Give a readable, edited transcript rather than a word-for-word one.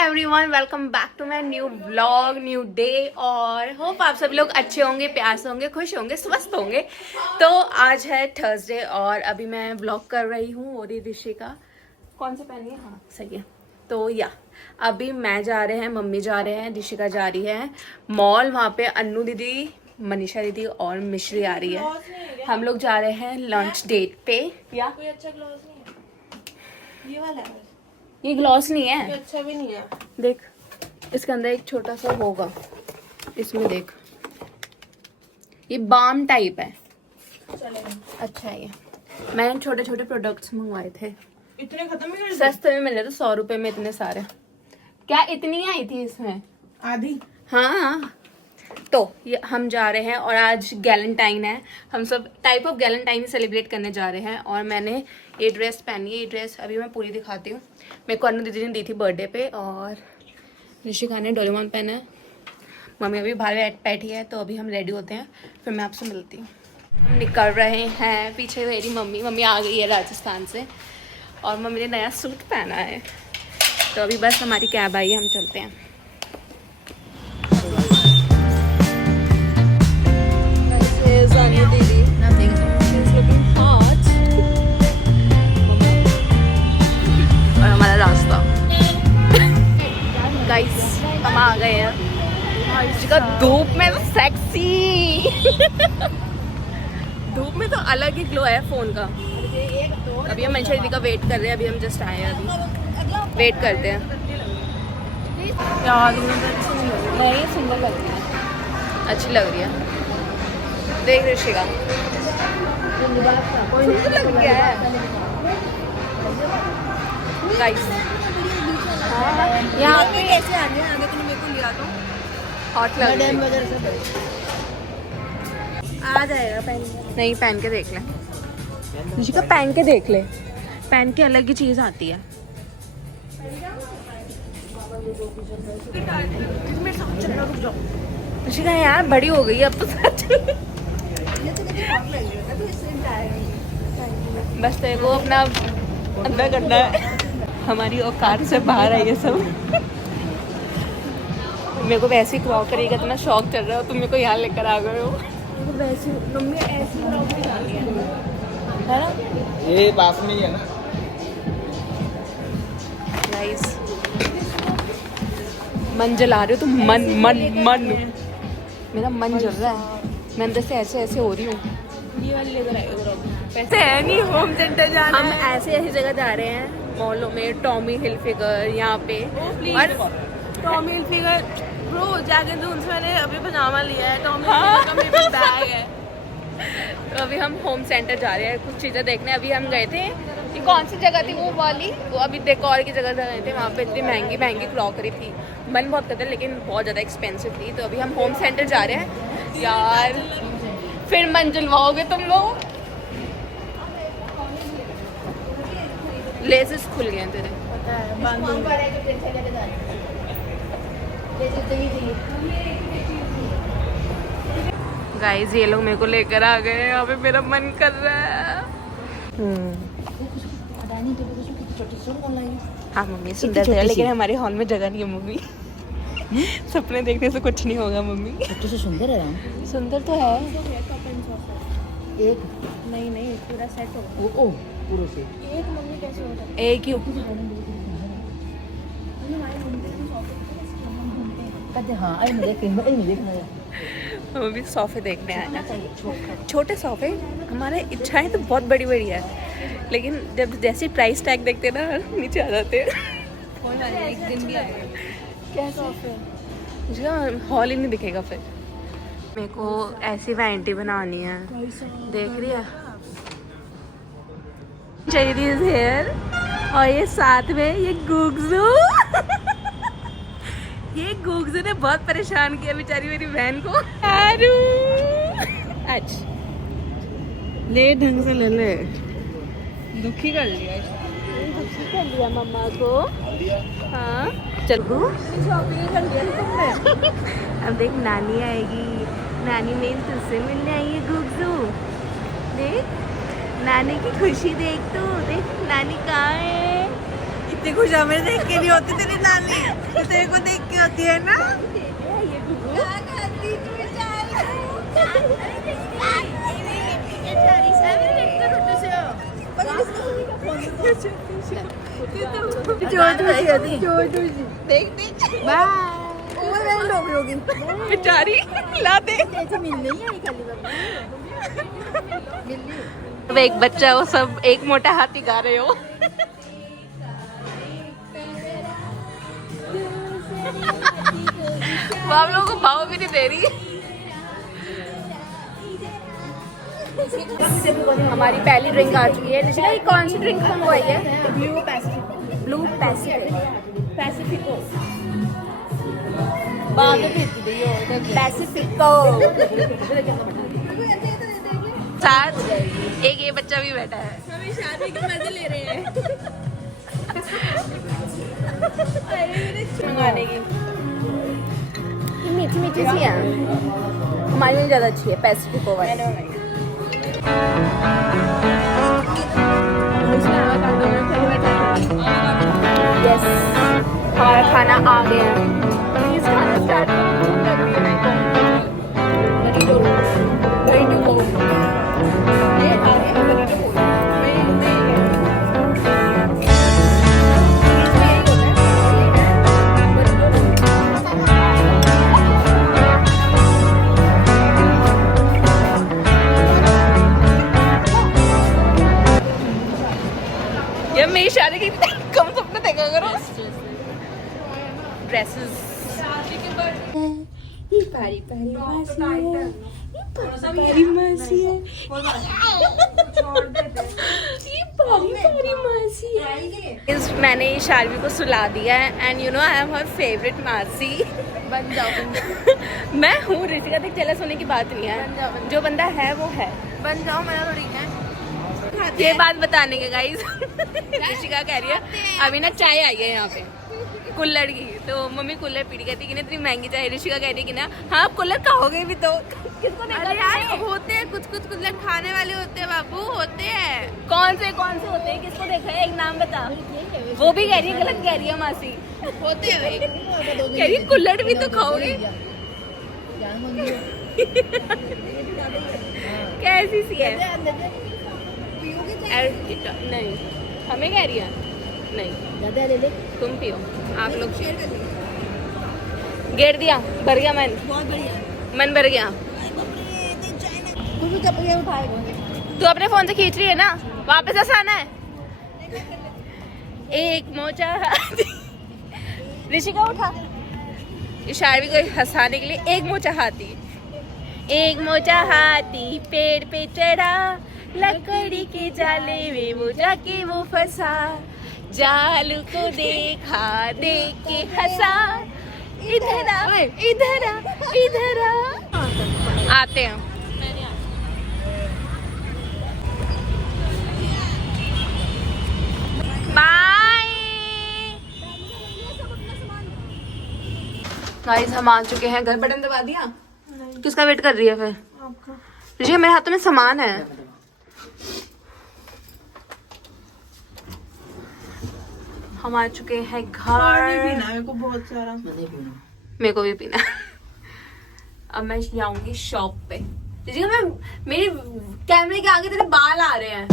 Everyone, welcome back to my new vlog, new day. और hope आप सभी लोग अच्छे होंगे, प्यार से होंगे, खुश होंगे, स्वस्थ होंगे। तो आज है थर्सडे और अभी मैं व्लॉग कर रही हूँ। और ये ऋषिका कौन से पहनी है? हाँ सही है। तो या अभी मैं जा रहे हैं, मम्मी जा रहे हैं, ऋषिका जा रही है मॉल। वहाँ पे अन्नू दीदी, मनीषा दीदी और मिश्री आ रही है। हम लोग जा रहे हैं लंच डेट पे। या कोई अच्छा ग्लॉस नहीं है? ये वाला है। ये ग्लॉस नहीं है, ये अच्छा भी नहीं है। देख इसके अंदर एक छोटा सा होगा, इसमें देख ये बाम टाइप है। चलेगा। अच्छा है ये। मैंने छोटे छोटे प्रोडक्ट्स मंगवाए थे, इतने खत्म ही कर दिए? सस्ते में मिले थे 100 रुपए में इतने सारे। क्या इतनी आई थी इसमें? आधी। हाँ। तो ये हम जा रहे हैं और आज गैलेंटाइन है। हम सब टाइप ऑफ गैलेंटाइन सेलिब्रेट करने जा रहे हैं। और मैंने ये ड्रेस पहनी है। ये ड्रेस अभी मैं पूरी दिखाती हूँ। मेरे को अन्नू दीदी ने दी थी बर्थडे पे। और ऋषिका ने डोरेमोन पहना है। मम्मी अभी बाहर बैठी है। तो अभी हम रेडी होते हैं, फिर मैं आपसे मिलती हूँ। हम निकल रहे हैं। पीछे मेरी मम्मी आ गई है राजस्थान से। और मम्मी ने नया सूट पहना है। तो अभी बस हमारी कैब आई है, हम चलते हैं। और हमारा रास्ता गाइस, हम आ गए हैं। इसका धूप में तो सेक्सी धूप में तो अलग ही ग्लो है फोन का। अभी हम मंशा दीदी का वेट कर रहे हैं। अभी हम जस्ट आए हैं, अभी वेट करते हैं। यार नहीं, सुंदर लग रही है, अच्छी लग रही है। देख ऋषिका सुंदर लग गया है गाइस। यहाँ पे कैसे आने आगे तो मेरे को लिया तो हॉट लग रही है। आ जाएगा पहन नहीं, पहन के देख ले ऋषिका, पहन के देख ले। पहन के अलग ही चीज आती है। ऋषिका यार बड़ी हो गई अब तो सच। बस तेरे को अपना अंदर करना है, हमारी औकात से बाहर है ये सब। मेरे को वैसे ही क्रॉकरी का इतना शौक चल रहा है, तुम मेरे को यहाँ लेकर आ गए हो। वैसे मम्मी ऐसी क्रॉकरी डाली है ना, ये पास में ही है ना। नाइस। मन जला रहे हो तुम, मन मन मन मेरा मन जल रहा है। मैं अंदर से ऐसे ऐसे हो रही हूँ। ये वाली लेकर आएगा। पैसे है नहीं, होम सेंटर जाना हम है। ऐसे ऐसी जगह जा रहे हैं मॉलों में, टॉमी हिलफिगर यहाँ पे। और टॉमी हिलफिगर ब्रो जाके तो उनसे मैंने अभी पजामा लिया है। टॉमी हिलफिगर का मेरे पास बैग है। तो अभी हम होम सेंटर जा रहे हैं कुछ चीज़ें देखने। अभी हम गए थे, ये कौन सी जगह थी वो वाली, वो अभी डेकोर की जगह गए थे। वहाँ पे इतनी महंगी महंगी क्रॉकरी थी, मन बहुत करता है लेकिन बहुत ज़्यादा एक्सपेंसिव थी। तो अभी हम होम सेंटर जा रहे हैं। यार फिर मन जलवाओगे तुम लोग। लेसेस खुल गए हैं तेरे। गाइस ये लोग मेरे को लेकर आ गए। यहाँ पे मेरा मन कर रहा है। हाँ मम्मी सुंदर है, लेकिन हमारे हॉल में जगह नहीं है मम्मी। सपने देखने से कुछ नहीं होगा मम्मी। छोटे से सुंदर है। सुंदर तो है। एक नहीं पूरा सेट होगा। ओ पूरे से एक मम्मी कैसे हो सकती एक ही कहते हाँ आई मैं देखना मम्मी सोफे देखने आए ना। छोटे सोफे, हमारे इच्छाएं तो बहुत बड़ी बड़ी है, लेकिन जब जैसी प्राइस टैग देखते हैं ना नीचे आ जाते हैं। एक दिन भी आएगा। क्या सोफे मुझे हॉल ही नहीं दिखेगा फिर। मेरे को ऐसी वैनिटी बनानी है, देख रही है चाहिए हेयर। और ये साथ में ये गुगजू ये गुगजू ने बहुत परेशान किया बेचारी मेरी बहन को। आज ले ढंग से ले दुखी कर लिया। दुखी कर लिया मम्मा को। हाँ चलो शॉपिंग कर लिया तुमने। अब देख नानी आएगी, नानी मेरी तुझसे मिलने आई है गुगजू। देख नानी की खुशी, देख तो देख नानी कहाँ है। इतनी खुश हमें देख के नहीं होती तेरी नानी, तो तेरे को देख के होती है ना। बेचारी ला दे। अब एक बच्चा वो सब एक मोटा हाथी गा रहे हो। वो आप लोगों को भाव भी नहीं दे रही। हमारी पहली ड्रिंक आ चुकी है। निशिका, ये कौन सी ड्रिंक मंगवाई है? ब्लू पैसिफिको। साथ एक ये बच्चा भी बैठा है। हमें शादी के मजे ले रहे हैं। मंगाने की मीठी मीठी सी है, हमारे लिए ज़्यादा अच्छी है पैसिफिको वाली। यस, हमारा खाना आ गया है। प्लीज खाना स्टार्ट कर दिया। ये मेरी शादी की कम सपने देखा करो। ड्रेसेस मैंने शार्वी को सुला दिया है and you know I am her favourite मासी। बन जाओ। मैं हूँ ऋतिका, देख जेलस होने की बात नहीं है, जो बंदा है वो है। बन जाओ, मेरा थोड़ी है। ये बात बताने के गाइस ऋतिका कह रही है अभी ना चाय आई है यहाँ पे कुल्हड़ की, तो मम्मी कुल्हड़ पी रही, कहती कि ना इतनी महंगी चाय। ऋतिका कह रही कि ना हाँ आप कुल्हड़ खाओगे भी तो। किसको अरे यार होते हैं कुछ कुल्हड़ खाने वाले होते हैं बाबू, होते हैं। कौन से होते हैं? किसको देखा है? एक नाम बता। वो भी कह रही है, गलत कह रही है मासी। होते हैं भाई। कह रही है कुल्हड़ भी तो खाओगे। कैसी सी है? नहीं, हमें कह रही है नहीं, तुम पियो। आप लोग गेर दिया, भर गया मन, बहुत बढ़िया। मन भर गया। तू अपने फोन से खींच रही है ना, वापस हंसाना है। एक मोचा ऋषिका उठा, इशारवी को हंसाने के लिए एक मोचा हाथी। एक मोचा हाथी पेड़ पे चढ़ा, लकड़ी के जाले में वो जाके वो फंसा, जाल को देखा, देख के हंसा, इधर आ इधर आ इधर आ। आते हैं बाय गाइस, हम आ चुके हैं घर। बटन दबा दिया? किसका वेट कर रही है फिर? ऋषि, मेरे हाथों में सामान है। हम आ चुके हैं घर। मेरे को बहुत सारा, मेरे को भी पीना। अब मैं जाऊंगी शॉप पे। ऋषि, मैं मेरे कैमरे के आगे तेरे बाल आ रहे हैं।